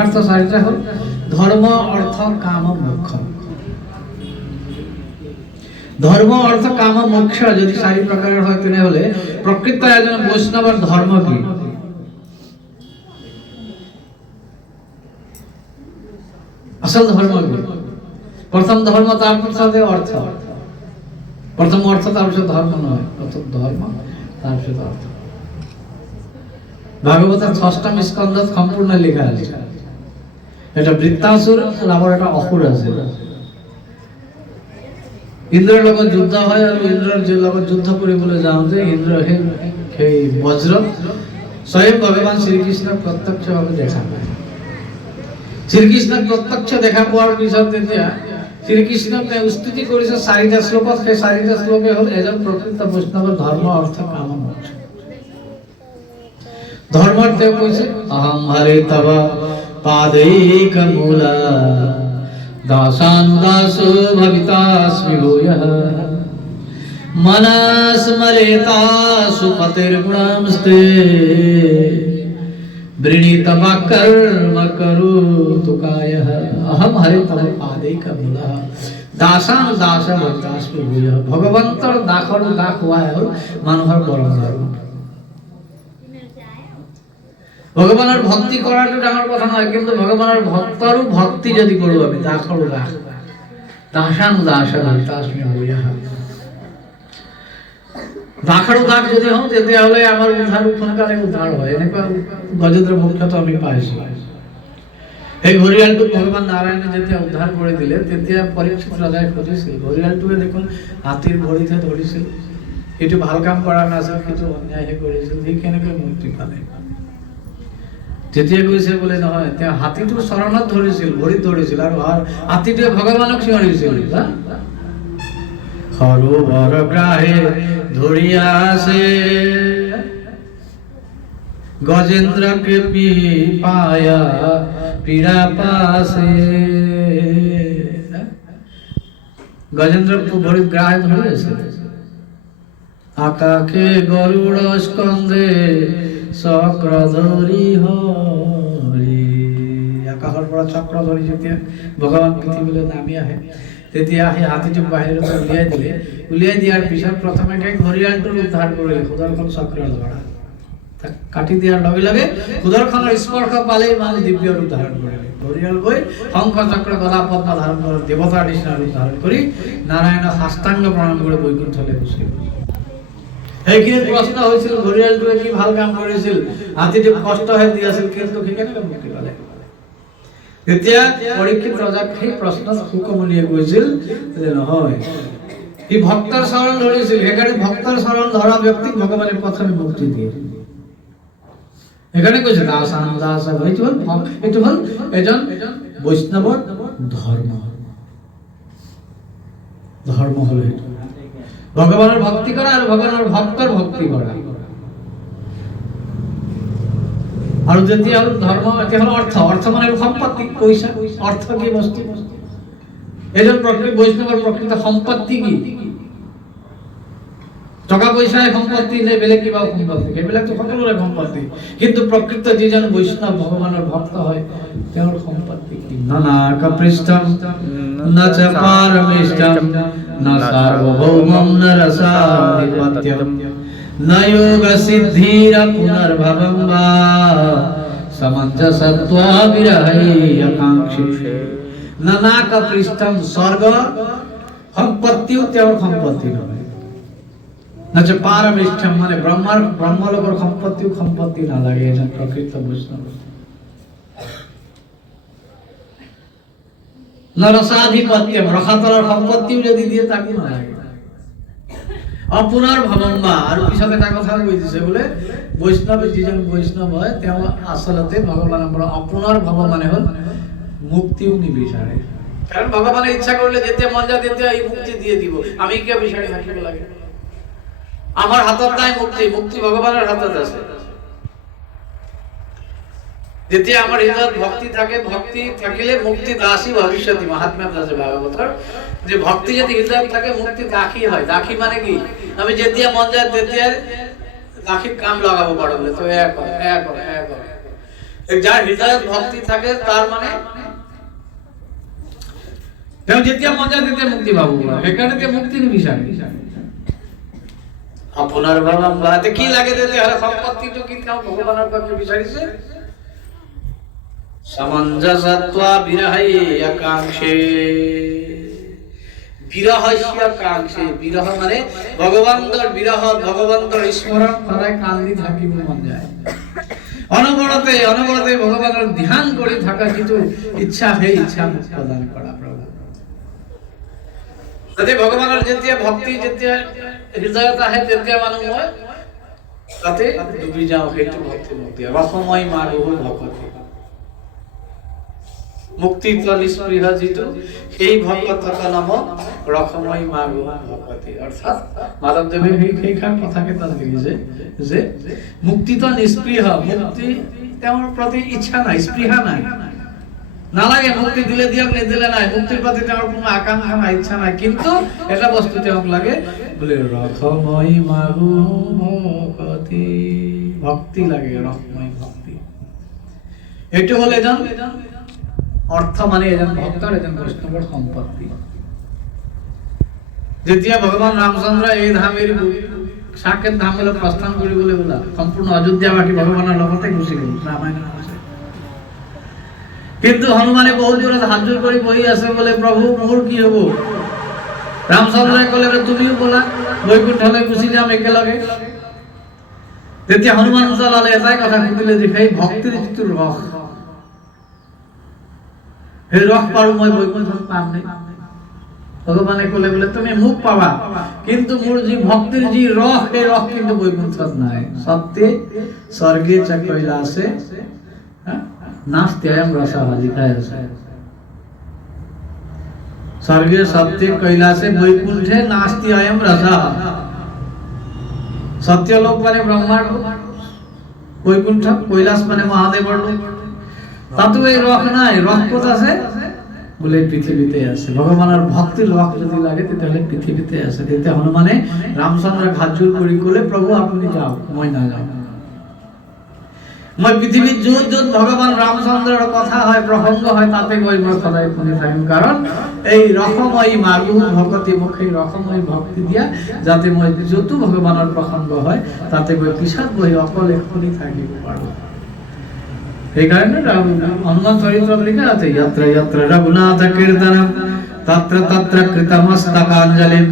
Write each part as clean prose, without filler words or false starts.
পুরুষার্থ চারিটা হল ধর্ম অর্থ কাম মোক্ষ। ধর্ম অর্থ কাম মোক্ষ যদি চারি প্রকারের হয় তেনে হলে প্রকৃত একজন বৈষ্ণবের ধর্ম কি? আসল ধর্ম কি? প্রথম ধর্ম, তারপর সাথে অর্থ। প্রথম অর্থ, তারপর ধর্ম নয়, প্রথম ধর্ম তারপর অর্থ। ভাগবতের 6ম স্কন্ধ সম্পূর্ণ লেখা আছে। এটা বৃত্তাসুর আবার এটা অসুর আছে। ইন্দ্রের লগত যুদ্ধ হয় আর ইন্দ্রের যে লগত যুদ্ধ করে বলে যাও যে ইন্দ্র হে বজ্র স্বয়ং ভগবান শ্রীকৃষ্ণ প্রত্যক্ষভাবে দেখা পায়। শ্রীকৃষ্ণ প্রত্যক্ষ দেখা পাওয়ার বিষয় তেতিয়া শ্রীকৃষ্ণকে স্তুতি করেছে 4টা শ্লোকত। সেই 4টা শ্লোকে হল এজন প্রকৃত বৈষ্ণবের ধর্ম অর্থ কাম মোক্ষ। ধর্মতে কইছে অহম হরে তব পাदैक মূলা দাসানুদাসো ভবিতাস্মি ভূয়ঃ মনস্মরেতাসু পতির্গুণমস্তে বৃণীতম কর্ম করোতু কায়ঃ। অহম হরে তব পাदैक মূলা দাসানুদাস ভবিতাস্মি ভূয়ঃ। ভগবন্তৰ দাসৰ দাস হোৱা হ'ল মানুহৰ পৰম ধৰ্ম। ভগবানের ভক্তি করাটা ডাঙর কথা নয়, কিন্তু ভগবানের ভক্তরও ভক্তি যদি করো আমি দাসরও দাস দাসানুদাস ভবিতাস্মি ভূয়ঃ। দাসরও দাস যদি হও তেতিয়াহলে আমার উদ্ধার সোনকালে উদ্ধার হয়। এনেকুৱা গজেন্দ্ৰ মোক্ষ তো আমি পাইছো। এই ঘৰিয়ালটো ভগবান নাৰায়ণে যেতিয়া উদ্ধাৰ কৰে দিলে তেতিয়া পৰীক্ষিত ৰাজাই খুঁজিছিল। ঘৰিয়ালটোৱে দেখোন হাতীৰ ভৰিতে ধৰিছিল, সেইটো ভাল কাম কৰা নাছিল, সেইটো অন্যায়হে কৰিছিল, সি কেনেকৈ মুক্তি পালে? তেতিয়া কৈছে বোলে নহয়, তেওঁ হাতীটো চৰণত ধৰিছিল, ভৰিত ধৰিছিল, আৰু হাতীটোৱে ভগৱানক চিঞৰিছিল সৰোবৰ গ্ৰাহে ধৰিয়াছে গজেন্দ্ৰকে পায়া পীড়া পাছে। গজেন্দ্ৰ ভৰিত গ্ৰাহে ধৰিয়াছে। আকাকে গৰুড় স্কন্ধে চক্ৰধৰি হৰি। আকাশৰ পৰা চক্ৰধৰি যেতিয়া ভগৱান পৃথিৱীলৈ নামি আহে তেতিয়া সেই হাতীটোক বাহিৰত উলিয়াই দিলে। উলিয়াই দিয়াৰ পিছত প্ৰথমে ঘৰিয়ালটোৰ উদ্ধাৰ কৰিলে। সুদৰ্শন চক্ৰৰ দ্বাৰা তাক কাটি দিয়াৰ লগে লগে সুদৰ্শনৰ স্পৰ্শ পালেই মানুহ দিব্য ৰূপ ধাৰণ কৰিলে। ঘৰিয়াল গৈ শংখ চক্ৰ গদা পদ্ম ধাৰণ কৰি দেৱতাৰ নিচিনা ৰূপ ধাৰণ কৰি নাৰায়ণক সাষ্টাংগ প্ৰণাম কৰি বৈকুণ্ঠলৈ গুচি গ'ল। এইখিনি প্ৰশ্ন হৈছিল ঘৰিয়ালটোৱে কি ভাল কাম কৰিছিল, হাতীটোক কষ্টহে দি আছিল, কিন্তু সি কেনেকৈ মুক্তি পালে? তেতিয়া পৰীক্ষিত ৰজাক সেই প্ৰশ্নত সুকমলিয়ে কৈছিল যে নহয়, সি ভক্তৰ শৰণ ধৰিছিল। সেইকাৰণে ভক্তৰ শৰণ ধৰা ব্যক্তিক ভগৱানে প্ৰথমে মুক্তি দিয়ে। এখানে কৈছে দাসানুদাস। এইটো হল এজন বৈষ্ণৱৰ ধৰ্ম। ধর্ম হলো এটা, ভগবানের ভক্তি করা আর ভগবানের ভক্তর ভক্তি করা। আর যদি আর ধর্ম এটি হলো অর্থ। অর্থ মানে সম্পত্তি, পয়সা। অর্থ কি বস্তু? এজন প্রকৃত বৈষ্ণবের প্রকৃত সম্পত্তি কি? টকা পয়সায় সম্পত্তি নেই, বেলেগ কিবা সম্পত্তি, সেইবিলাক তো সকলোৰে সম্পত্তি। কিন্তু প্ৰকৃত যিজন বৈষ্ণৱ ভগৱানৰ ভক্ত হয় তেওঁৰ সম্পত্তি কি? নানাক পৃষ্ঠম ন চ পারমিষ্টম ন সার্বভৌমম ন রসাধিপত্যম ন যোগ সিদ্ধির পুনর্ভবম বা সমঞ্জসত্বা বিরহৈ আকাঙ্ক্ষিতে। নানাক পৃষ্ঠম স্বর্গ সম্পত্তিও তেওঁৰ সম্পত্তি নহয়। নাচে পাৰমিষ্টম মানে ব্ৰহ্মলোকৰ সম্পত্তিও সম্পত্তি নালাগে এজন প্ৰকৃত বৈষ্ণৱ। নৰসাধিপত্যম ৰসাতলৰ সম্পত্তিও যদি দিয়ে তাকো নালাগে। অপুনৰ্ভবম বা, আৰু পিছত এটা কথা কৈ দিছে বোলে বৈষ্ণৱ যিজন বৈষ্ণৱ হয় তেওঁ আচলতে ভগৱানৰ পৰা অপুনৰ্ভব মানে হল মুক্তিও নিবিচাৰে। কাৰণ ভগৱানে ইচ্ছা কৰিলে যেতিয়া মন যায় তেতিয়া এই মুক্তি দিয়ে দিব। আমি কিয় বিচাৰি থাকিব লাগে? আমার হাতত নাই মুক্তি, মুক্তি ভগবানের হাতত আছে। যেতিয়া আমার হৃদয়ত ভক্তি থাকে, ভক্তি থাকিলে মুক্তি দাসী ভবিষ্যতি। মহাত্মাত আছে ভাগবতৰ যে ভক্তি যদি হৃদয়ত থাকে মুক্তি দাসী হয়। দাসী মানে কি? আমি যেতিয়া মন যায় তেতিয়া দাসীক কাম লগাব পাৰো। তো যাৰ হৃদয়ত ভক্তি থাকে তাৰ মানে তেওঁ যেতিয়া মন যায় তেতিয়া মুক্তি পাব পাৰে। সেইকাৰণে তেওঁ মুক্তি নিবিচাৰে। আপোনাৰ বাবাতে কি লাগে তেতিয়াহ'লে সম্পত্তিটো কি তেওঁ ভগৱানৰ পক্ষে বিচাৰিছে? সামঞ্জস্যত্বা বিৰহৈ আকাংক্ষে। বিৰহস্য কাংক্ষে। বিৰহ মানে ভগৱানৰ বিৰহ, ভগৱানৰ স্মৰণ সদায় কান্দি থাকিব মন যায়। অনবৰতে অনবৰতে ভগৱানৰ ধ্যান কৰি থকা যিটো ইচ্ছা, সেই ইচ্ছা মোক প্ৰদান কৰা প্ৰভু। যদি ভগৱানৰ যেতিয়া ভক্তি যেতিয়া হৃদয়ত আহে তেতিয়া মানুহ মই তাতে ডুবি যাওঁ। সেইটো ভক্তি মুক্তি ৰসময় মাৰ্গ ভকতি। মুক্তি নিস্পৃহ যিটো সেই ভকতক নামক ৰসময় মাৰ্গ ভকতি। অৰ্থাৎ মাধৱদেৱে সেইখান কথাকে তাত লিখিছে যে মুক্তিত নিস্পৃহ, মুক্তি তেওঁৰ প্ৰতি ইচ্ছা নাই, স্পৃহা নাই, নালাগে মুক্তি দিলে দিয়ক, নিদিলে নাই। মুক্তিৰ প্ৰতি তেওঁৰ কোনো আকাংক্ষা নাই, ইচ্ছা নাই। কিন্তু এটা বস্তু তেওঁক লাগে বোলে ৰসময় মাৰ্গ ভকতি। ভক্তি লাগে, ৰসময় ভক্তি। এইটো হ'ল এজন অৰ্থ মানে এজন ভক্তৰ, এজন বৈষ্ণৱৰ সম্পত্তি। যেতিয়া ভগৱান ৰামচন্দ্ৰ এই ধাম এৰি সাকেত ধামলৈ প্ৰস্থান কৰিবলৈ ওলা, সম্পূৰ্ণ অযোধ্যাবাসী ভগৱানৰ লগতে গুচি গ'ল ৰামায়ণ আছে। কিন্তু হনুমানে বহু দূৰত হাত জোৰ কৰি বহি আছে বোলে প্ৰভু মোৰ কি হ'ব? ৰামচন্দ্ৰই ক'লে তুমিও ব'লা, বৈকুণ্ঠলৈ গুচি যাম একেলগে। তেতিয়া হনুমান চলালে এটাই কথা সুধিলে যে সেই ভক্তিৰ যিটো ৰস, সেই ৰস পাৰো মই বৈকুণ্ঠত পাম নে? ভগৱানে ক'লে বোলে তুমি মোক পাবা, কিন্তু মোৰ যি ভক্তিৰ যি ৰস, সেই ৰস কিন্তু বৈকুণ্ঠত নাই। সত্যে স্বৰ্গে চ কৈলাসে নাস্তি অয়ং রসঃ লিখা আছে। স্বর্গে সত্যে কৈলাসে বৈকুণ্ঠে নাস্তি অয়ং রসঃ। সত্যলোক মানে ব্রহ্মাণ্ড, বৈকুণ্ঠ কৈলাস মানে মহাদেৱৰ লোক। তাতো এই ৰস নাই। ৰস ক'ত আছে? বোলে পৃথিৱীতে আছে। ভগৱানৰ ভক্তিৰ ৰস যদি লাগে তেতিয়াহ'লে পৃথিৱীতে আছে। তেতিয়া হনুমানে ৰামচন্দ্ৰক হাত জোৰ কৰি ক'লে প্ৰভু আপুনি যাওক, মই নাযাওঁ। মই পৃথিৱীত য'ত য'ত ভগৱান ৰামচন্দ্ৰৰ কথা হয়, প্ৰসংগ হয়, তাতে গৈ মই সদায় শুনি থাকিম। কাৰণ এই ৰসময়ী মাৰ্গ ভকতি, মোক সেই ৰসময়ী ভক্তি দিয়া, যাতে মই য'তো ভগৱানৰ প্ৰসংগ হয় তাতে গৈ পিছত বহি অকলে শুনি থাকিব পাৰোঁ। সেইকাৰণে হনুমান চৰিত্ৰত লিখা আছে যত্র যত্র রঘুনাথ কীর্তনম তত্র তত্র কৃতমস্তকাঞ্জলিম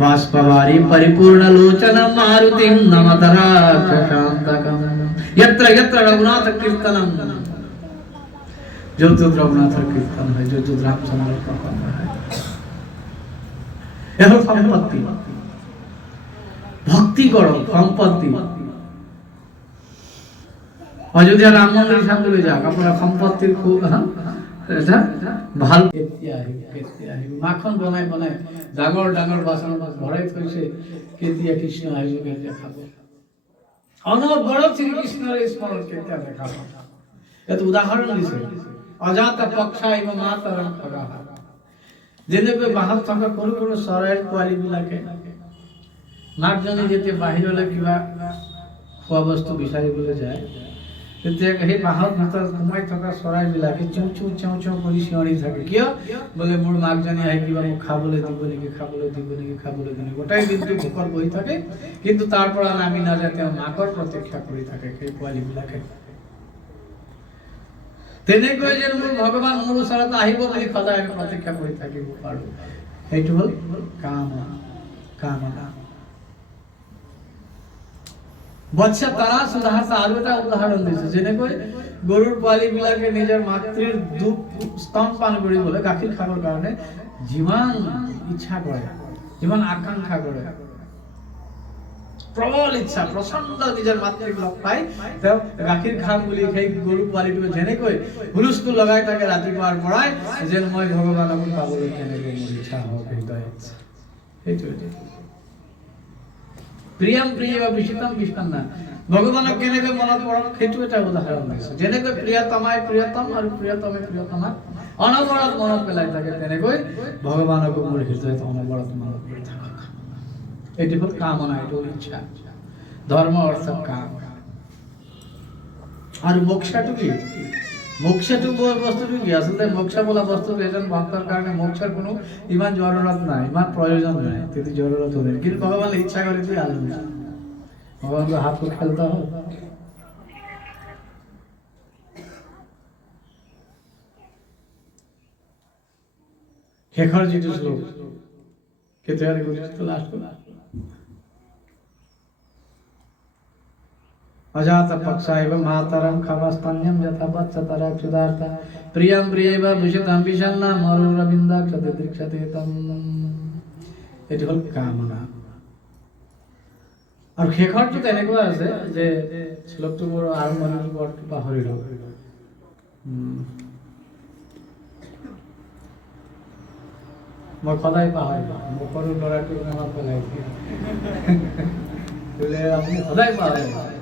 বাষ্পবারি পরিপূর্ণ লোচনম মারুতিম নমত রাক্ষসান্তকম। यत्र यत्र रघुनाथ कीर्तनम, जो जो रघुनाथ कीर्तन है, जो जो रामचंद्र प्रसन्न है, यह संपत्ति। भक्ति करो संपत्ति। अयोध्या राम मंदिर सामने ले जाओ, अपना संपत्ति खूब এটা ভাল কেতিয়া আহিব। মাখন বনাই বনাই ডাঙৰ ডাঙৰ বাচনত ভৰাই থৈছে, কেতিয়া কৃষ্ণ আহিব, কেতিয়া খাব। অনবৰত শ্ৰীকৃষ্ণৰ স্মৰণ কেতিয়া দেখা পাব। এটা উদাহৰণ দিছে, অজাত পক্ষাইব মাতৰম খগাহ। যেনেকৈ বাহত থকা সৰু সৰু চৰাইৰ পোৱালীবিলাকে মাকজনী যেতিয়া বাহিৰলৈ কিবা খোৱা বস্তু বিচাৰিবলৈ যায়, তেতিয়া সেই বাহৰ ভিতৰত সোমাই থকা চৰাইবিলাকে চেউ চেউ চেউ চেউ কৰি চিঞৰি থাকে। কিয়? বোলে মোৰ মাকজনী আহি কিবা মোক খাবলৈ দিব নেকি, খাবলৈ দিব নেকি, খাবলৈ দিব নেকি। গোটেই দিনটো ভোকত বহি থাকে, কিন্তু তাৰ পৰা নামি নাযায়, তেওঁ মাকৰ প্ৰতীক্ষা কৰি থাকে সেই পোৱালীবিলাকে। তেনেকৈ যেন মোৰ ভগৱান মোৰ ওচৰত আহিব বুলি সদায় আমি প্ৰতীক্ষা কৰি থাকিব পাৰোঁ। সেইটো হ'ল কামনা। কামনা বৎসা তাৰা সুধাৰতা আৰু এটা উদাহৰণ দিছে। যেনেকৈ গৰুৰ পোৱালীবিলাকে নিজৰ মাতৃৰ দুধ স্তন পান কৰিবলৈ, গাখীৰ খাবৰ কাৰণে যিমান ইচ্ছা কৰে, যিমান আকাংক্ষা কৰে, প্ৰবল ইচ্ছা, প্ৰচণ্ড নিজৰ মাতৃক লগ পাই তেওঁ গাখীৰ খাম বুলি সেই গৰু পোৱালীটোৱে যেনেকৈ হুলস্থুল লগাই থাকে ৰাতিপুৱাৰ পৰাই, যেন মই ভগৱানক পাবলৈ কেনেকৈ মোৰ ইচ্ছা হওক হৃদয়ত। সেইটোৱে প্ৰিয়ম প্ৰিয় বিচিতম বিষ্ণা, ভগৱানক কেনেকৈ মনত পৰক সেইটো এটা উদাহৰণ দিছে। যেনেকৈ প্ৰিয়তমাই প্ৰিয়তম আৰু প্ৰিয়তমে প্ৰিয়তমাক অনবৰত মনত পেলাই থাকে, তেনেকৈ ভগৱানকো মোৰ হৃদয়ত অনবৰত মনত পৰি থাকক। এটি হ'ল কামনা, এটি হ'ল ইচ্ছা। ধৰ্ম অৰ্থ কাম। আৰু মোক্ষাটো কি? মোক্ষাটো বস্তুটো কি? আচলতে মোক্ষা বোলা বস্তুটো এজন ভক্তৰ কাৰণে মোক্ষাৰ কোনো ইমান জৰুৰত নাই, ইমান প্ৰয়োজন নাই, কিন্তু জৰুৰত হলে কিন্তু ভগৱানে ইচ্ছা কৰে দিয়ে আলো ভগৱান তো হাত को खेलता हो। শেষৰ যিটো শ্লোক কেতিয়াৰে কৰিছো লাষ্ট अजात पक्षा एवं मातरम खवस्तन्यम यथा वत्सतरा क्षुदार्ता प्रियम प्रियैव भूषितं विषन्ना मरुरविन्दाक्षते दृक्षते तम। এটি হল কামনা। আৰু শেষৰটো তেনেকুৱা আছে যে শ্লোকটো মোৰ আৰম্ভণিৰ ওপৰত পাহৰিলো। মই সদায় পাহৰিলো, মোৰ সৰু ল'ৰাটো মনত পেলাইছে বোলে আপুনি সদায় পাহৰে।